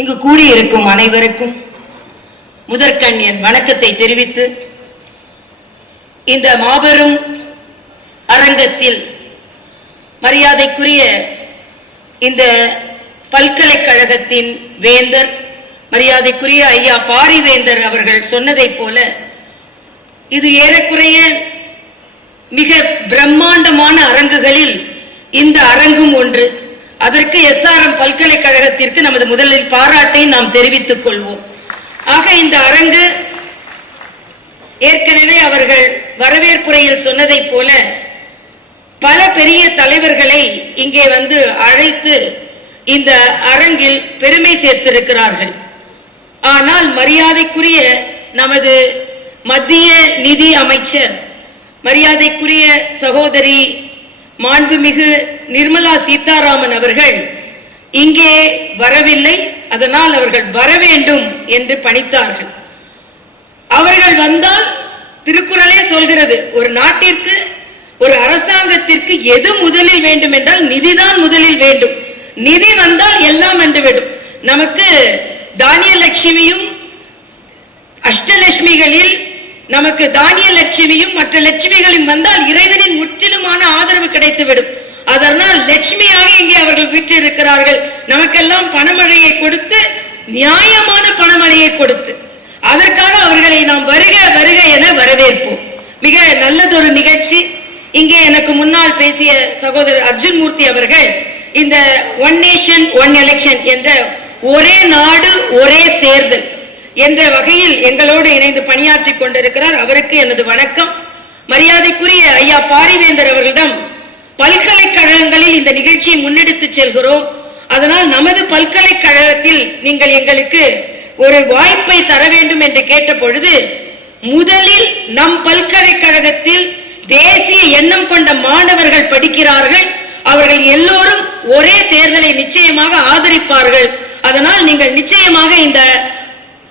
இங்கு கூடியிருக்கும் அனைவருக்கும் முதற்கண் என் வணக்கத்தை தெரிவித்து, இந்த மாபெரும் அரங்கத்தில் மரியாதைக்குரிய இந்த பல்கலைக்கழகத்தின் வேந்தர் மரியாதைக்குரிய ஐயா பாரிவேந்தர் அவர்கள் சொன்னதைப் போல இது ஏறக்குறைய மிக பிரம்மாண்டமான அரங்குகளில் இந்த அரங்கும் ஒன்று. அதற்கு எஸ்ஆர்எம் பல்கலைக்கழகத்திற்கு நமது முதலில் பாராட்டை நாம் தெரிவித்துக் கொள்வோம். ஆக இந்த அரங்கு ஏற்கனவே அவர்கள் வரவேற்புரையில் சொன்னதைப் போல பல பெரிய தலைவர்களை இங்கே வந்து அழைத்து இந்த அரங்கில் பெருமை சேர்த்திருக்கிறார்கள். ஆனால் மரியாதைக்குரிய நமது மத்திய நிதி அமைச்சர் மரியாதைக்குரிய சகோதரி மாண்புமிகு நிர்மலா சீதாராமன் அவர்கள் இங்கே வரவில்லை. அதனால் அவர்கள் வர வேண்டும் என்று பணித்தார்கள். அவர்கள் வந்தால் திருக்குறளே சொல்கிறது, ஒரு நாட்டிற்கு ஒரு அரசாங்கத்திற்கு எது முதலில் வேண்டும் என்றால் நிதிதான் முதலில் வேண்டும். நிதி வந்தால் எல்லாம் வந்துவிடும். நமக்கு தானிய லட்சுமியும் அஷ்டலட்சுமிகளில் நமக்கு தானிய லட்சுமியும் மற்ற லட்சுமிகளும் வந்தால் இறைவனின் முற்றிலுமான ஆதரவு கிடைத்துவிடும். அதனால் லட்சுமியாக இங்கே அவர்கள் வீற்றிருக்கிறார்கள். நமக்கெல்லாம் பணமழையை கொடுத்து, நியாயமான பணமழையை கொடுத்து, அதற்காக அவர்களை நாம் வருக வருக என வரவேற்போம். மிக நல்லதொரு நிகழ்ச்சி. இங்கே எனக்கு முன்னால் பேசிய சகோதரர் அர்ஜுன் மூர்த்தி அவர்கள் இந்த ஒன் நேஷன் ஒன் எலெக்ஷன் என்ற ஒரே நாடு ஒரே தேர்தல் என்ற வகையில் எங்களோடு இணைந்து பணியாற்றி கொண்டிருக்கிறார். அவருக்கு எனது வணக்கம். மரியாதைக்குரிய ஐயா பாரிவேந்தர் அவர்களிடம் பல்கலைக்கழகங்களில் இந்த நிகழ்ச்சியை முன்னெடுத்து செல்கிறோம். அதனால் நமது பல்கலைக்கழகத்தில் நீங்கள் எங்களுக்கு ஒரு வாய்ப்பை தர வேண்டும் என்று கேட்ட பொழுது, முதலில் நம் பல்கலைக்கழகத்தில் தேசிய எண்ணம் கொண்ட மாணவர்கள் படிக்கிறார்கள். அவர்கள் எல்லோரும் ஒரே தேர்தலை நிச்சயமாக ஆதரிப்பார்கள். அதனால் நீங்கள் நிச்சயமாக இந்த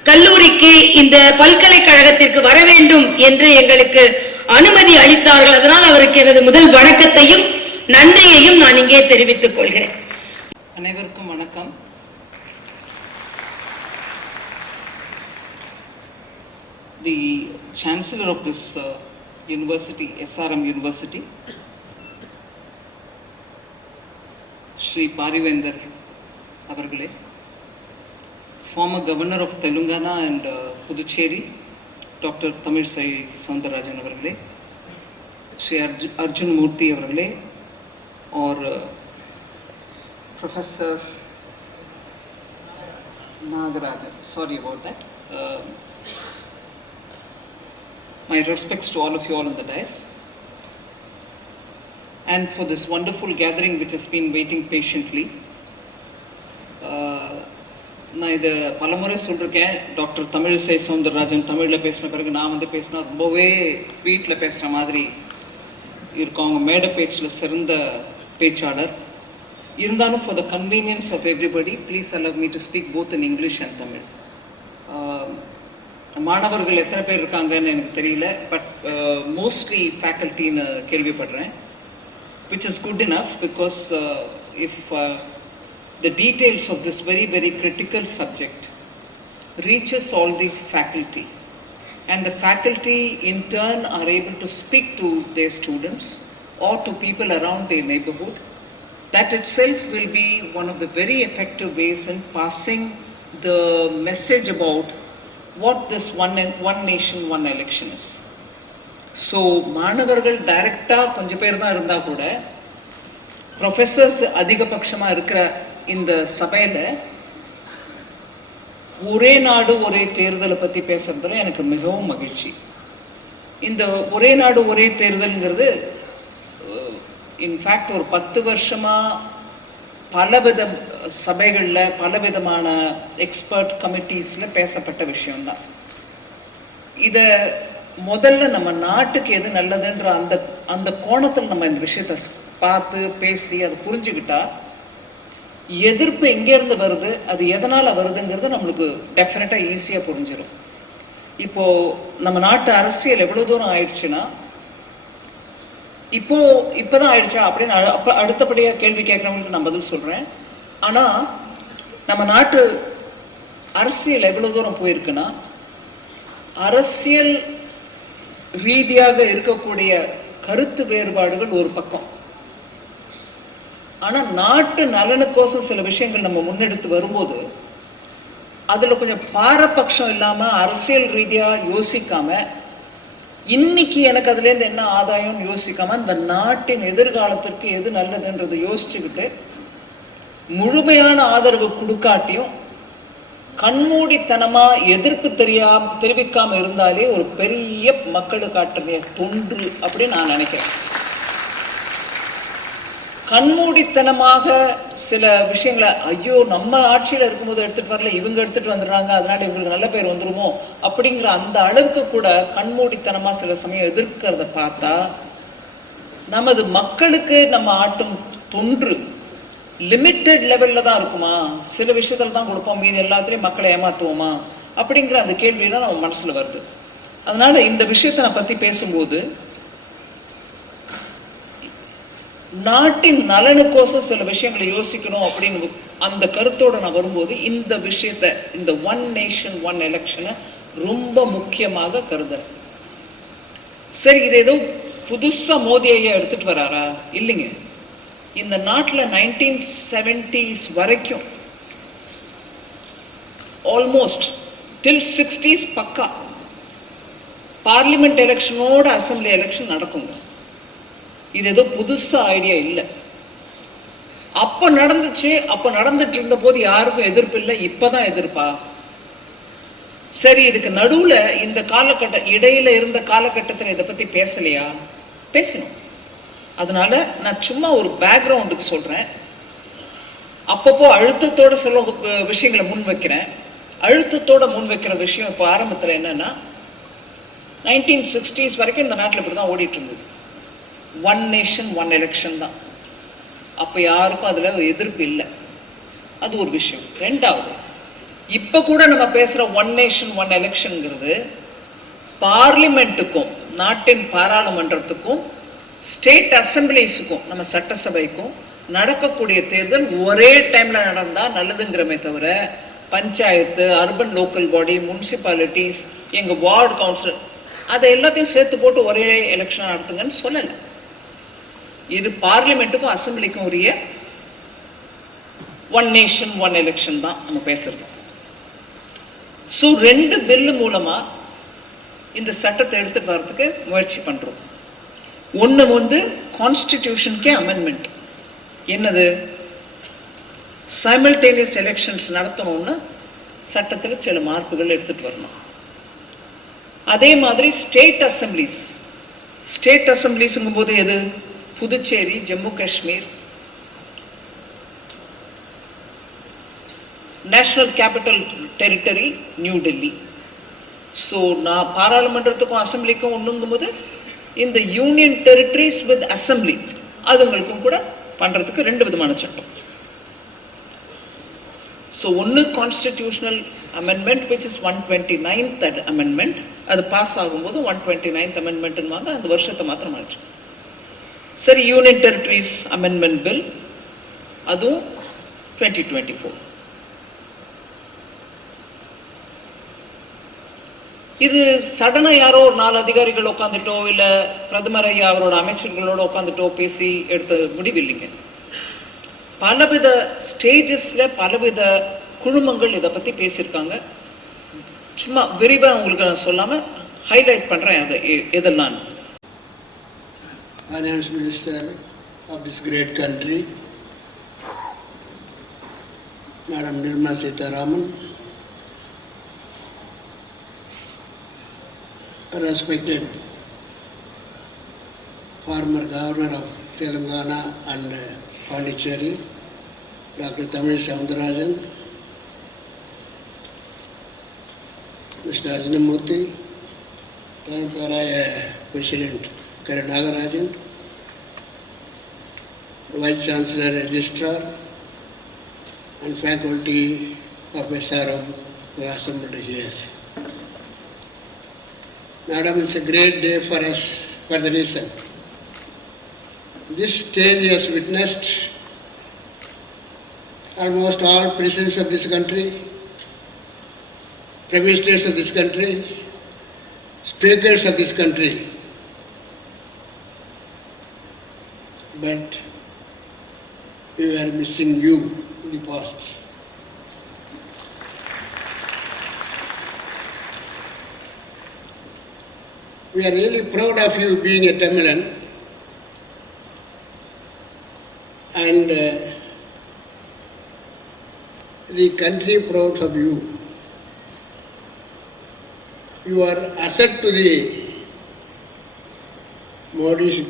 கல்லூரிக்கு இந்த பல்கலைக்கழகத்திற்கு வர வேண்டும் என்று எங்களுக்கு அனுமதி அளித்தார்கள். அதனால் அவருக்கு எனது முதல் வணக்கத்தையும் நன்றியையும் நான் இங்கே தெரிவித்துக் கொள்கிறேன். அனைவருக்கும் வணக்கம். The Chancellor of this university, SRM University, Shri Parivender avargale, former Governor of Telangana and Puducherry, Dr. Tamilisai Soundararajan avargale, Shri Arjun Murthy avargale, or Professor Nagarajan, sorry about that. My respects to all of you all on the dais, and for this wonderful gathering which has been waiting patiently. நான் இதை பலமுறை சொல்லியிருக்கேன். Doctor Tamilisai Soundararajan தமிழில் பேசின பிறகு நான் வந்து பேசினா ரொம்பவே வீட்டில் பேசுகிற மாதிரி இருக்கும். அவங்க மேடை பேச்சில் சிறந்த பேச்சாளர். இருந்தாலும் for the convenience of everybody please allow me to speak both in English and Tamil. மாணவர்கள் எத்தனை பேர் இருக்காங்கன்னு எனக்கு தெரியல, பட் மோஸ்ட்லி ஃபேக்கல்ட்டின்னு கேள்விப்படுறேன், which is good enough because if the details of this very very critical subject reaches all the faculty and the faculty in turn are able to speak to their students or to people around their neighborhood, that itself will be one of the very effective ways in passing the message about what this one nation one election is. So மாணவர்கள் டைரக்டாக கொஞ்சம் பேர் தான் இருந்தால் கூட professors அதிகபட்சமாக இருக்கிற இந்த சபையில் ஒரே நாடு ஒரே தேர்தலை பற்றி பேசுறதுல எனக்கு மிகவும் மகிழ்ச்சி. இந்த ஒரே நாடு ஒரே தேர்தல்ங்கிறது இன்ஃபேக்ட் ஒரு 10 வருஷமாக பலவித சபைகளில் பலவிதமான எக்ஸ்பர்ட் கமிட்டிஸில் பேசப்பட்ட விஷயம்தான். இதை முதல்ல நம்ம நாட்டுக்கு எது நல்லதுன்ற அந்த கோணத்தில் நம்ம இந்த விஷயத்தை பார்த்து பேசி அதை புரிஞ்சுக்கிட்டா எதிர்ப்பு எங்கேருந்து வருது, அது எதனால் வருதுங்கிறது நம்மளுக்கு டெஃபினட்டாக ஈஸியாக புரிஞ்சிடும். இப்போது நம்ம நாட்டு அரசியல் எவ்வளோ தூரம் ஆயிடுச்சுன்னா, இப்போதான் ஆயிடுச்சா அப்படின்னு அடுத்தபடியாக கேள்வி கேட்குறவங்களுக்கு நான் பதில் சொல்கிறேன். ஆனால் நம்ம நாட்டு அரசியல் எவ்வளோ தூரம் போயிருக்குன்னா, அரசியல் ரீதியாக இருக்கக்கூடிய கருத்து வேறுபாடுகள் ஒரு பக்கம், ஆனால் நாட்டு நலனுக்கோசம் சில விஷயங்கள் நம்ம முன்னெடுத்து வரும்போது அதில் கொஞ்சம் பாரபட்சம் இல்லாமல் அரசியல் ரீதியாக யோசிக்காமல், இன்னைக்கு எனக்கு அதுலேருந்து என்ன ஆதாயம்னு யோசிக்காமல் இந்த நாட்டின் எதிர்காலத்திற்கு எது நல்லதுன்றதை யோசிச்சுக்கிட்டு முழுமையான ஆதரவு கொடுக்காட்டியும் கண்மூடித்தனமா எதிர்ப்பு தெரிவிக்காம இருந்தாலே ஒரு பெரிய மக்களுக்கு ஆற்றிய தொன்று அப்படின்னு நான் நினைக்கிறேன். கண்மூடித்தனமாக சில விஷயங்களை, ஐயோ நம்ம ஆட்சியில் இருக்கும்போது எடுத்துட்டு வரல, இவங்க எடுத்துட்டு வந்துடுறாங்க, அதனால இவங்களுக்கு நல்ல பேர் வந்துருமோ அப்படிங்கிற அந்த அளவுக்கு கூட கண்மூடித்தனமா சில சமயம் எதிர்க்கிறத பார்த்தா நமது மக்களுக்கு நம்ம ஆட்டும் தொன்று லிமிட்டெட் லெவலில் தான் இருக்குமா, சில விஷயத்தில் தான் கொடுப்போம், மீது எல்லாத்துலேயும் மக்களை ஏமாற்றுவோமா அப்படிங்கிற அந்த கேள்வியெல்லாம் நம்ம மனசில் வருது. அதனால இந்த விஷயத்தை நான் பற்றி பேசும்போது நாட்டின் நலனுக்கோசம் சில விஷயங்களை யோசிக்கணும் அப்படின்னு அந்த கருத்தோடு நான் வரும்போது இந்த விஷயத்தை, இந்த ஒன் நேஷன் ஒன் எலெக்ஷனை ரொம்ப முக்கியமாக கருதுறேன். சரி, இது ஏதோ புதுசாக மோடி ஐயா எடுத்துட்டு வராரா? இல்லைங்க. இந்த நாட்டில் 1970s வரைக்கும் ஆல்மோஸ்ட் டில் 60s பக்கா பார்லிமெண்ட் எலெக்ஷனோட அசம்பிளி எலெக்ஷன் நடக்குங்க. இது ஏதோ புதுசாக ஐடியா இல்லை. அப்போ நடந்துச்சு, அப்போ நடந்துட்டு இருந்த போது யாருக்கும் எதிர்ப்பு இல்லை, இப்போதான் எதிர்ப்பா? சரி, இதுக்கு நடுவில் இந்த காலகட்ட இடையில இருந்த காலகட்டத்தில் இதை பற்றி பேசலையா? பேசணும். அதனால நான் சும்மா ஒரு பேக்ரவுண்டுக்கு சொல்கிறேன். அப்பப்போ அழுத்தத்தோடு சில விஷயங்களை முன் வைக்கிறேன். அழுத்தத்தோடு முன் வைக்கிற விஷயம் இப்போ ஆரம்பத்தில் என்னென்னா, 1960s வரைக்கும் இந்த நாட்டில் இப்படி தான் ஓடிட்டு இருந்தது. ஒன் நேஷன் ஒன் எலெக்ஷன் தான். அப்போ யாருக்கும் அதில் எதிர்ப்பு இல்லை. அது ஒரு விஷயம். ரெண்டாவது, இப்போ கூட நம்ம பேசுகிற ஒன் நேஷன் ஒன் எலெக்ஷனுங்கிறது பார்லிமெண்ட்டுக்கும் நாட்டின் பாராளுமன்றத்துக்கும் ஸ்டேட் அசம்பிளிஸுக்கும் நம்ம சட்டசபைக்கும் நடக்கக்கூடிய தேர்தல் ஒரே டைமில் நடந்தால் நல்லதுங்கிறமே தவிர, panchayat, urban local body, municipalities, எங்கள் வார்டு கவுன்சிலர் அதை எல்லாத்தையும் சேர்த்து போட்டு ஒரே எலெக்ஷன் நடத்துங்கன்னு சொல்லலை. இது பார்லிமெண்ட்டுக்கும் அசம்பிளிக்கும் உரிய ஒன் நேஷன் ஒன் எலெக்ஷன் தான் நம்ம பேசுகிறோம். ஸோ 2 பில்லு மூலமாக இந்த சட்டத்தை எடுத்துகிட்டு வர்றதுக்கு முயற்சி பண்ணுறோம். ஒன்று கான்ஸ்டிடியூஷனுக்கே அமெண்ட்மெண்ட். என்னது? சைமல்டேனியஸ் எலெக்ஷன்ஸ் நடத்தணும்னு சட்டத்தில் சில மார்ப்புகள் எடுத்துகிட்டு வரணும். அதே மாதிரி ஸ்டேட் அசம்பிளிஸுங்கும் போது எது? Puducherry, Jammu Kashmir, national capital territory new Delhi. So நான் பாராளுமன்றத்துக்கும் அசம்பிளிக்கும் ஒன்றுங்கும் போது இந்த யூனியன் டெரிட்டரிஸ் வித் அசம்பிளி அதுங்களுக்கும் கூட பண்ணுறதுக்கு 2 விதமான சட்டம். ஸோ ஒன்று constitutional amendment which is 129th amendment. அது பாஸ் ஆகும்போது 129th அமெண்ட்மெண்ட்னுவாங்க, அந்த வருஷத்தை மாத்திரம் ஆச்சு. சரி, யூனியன் டெரிட்டரிஸ் அமெண்ட்மெண்ட் பில் அதுவும் 2024. இது சடனாக யாரோ ஒரு 4 அதிகாரிகள் உட்காந்துட்டோ இல்லை பிரதமர் ஐயா அவரோட அமைச்சர்களோட உட்காந்துட்டோ பேசி எடுத்த முடிவு இல்லைங்க. பலவித ஸ்டேஜஸில் பலவித குழுமங்கள் இதை பற்றி பேசியிருக்காங்க. சும்மா விரிவாக உங்களுக்கு நான் சொல்லாமல் ஹைலைட் பண்ணுறேன் அதை எதெல்லாம். Finance Minister of this great country, Madam Nirmala Sitharaman, respected former Governor of Telangana and Pondicherry, Dr. Tamil Soundarajan, Mr. Ajnamurthy, Tanapara President Karnagarajan, Vice Chancellor, Registrar, and faculty of SRM who are assembled here. Madam, it's a great day for us, for the nation. This stage has witnessed almost all presidents of this country, Prime Ministers of this country, speakers of this country. But we are missing you in the past. We are really proud of you being a Tamilan, and the country proud of you. You are asset to the Modi's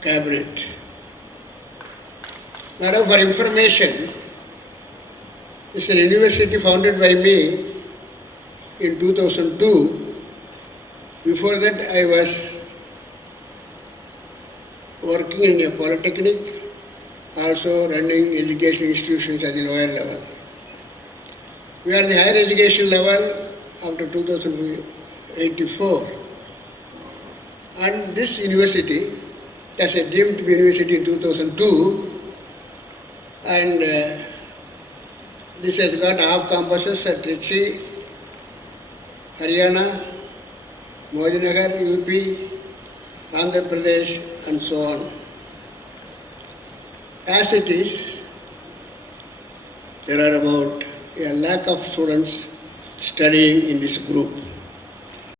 cabinet. Madam, for information, this is an university founded by me in 2002. Before that, I was working in a polytechnic, also running education institutions at the lower level. We are the higher education level after 1984. And this university, as a deemed to be university in 2002, and this has got half campuses at Trichy, Haryana, Mojinagar, UP, Andhra Pradesh, and so on. As it is, there are about a lakh of students studying in this group.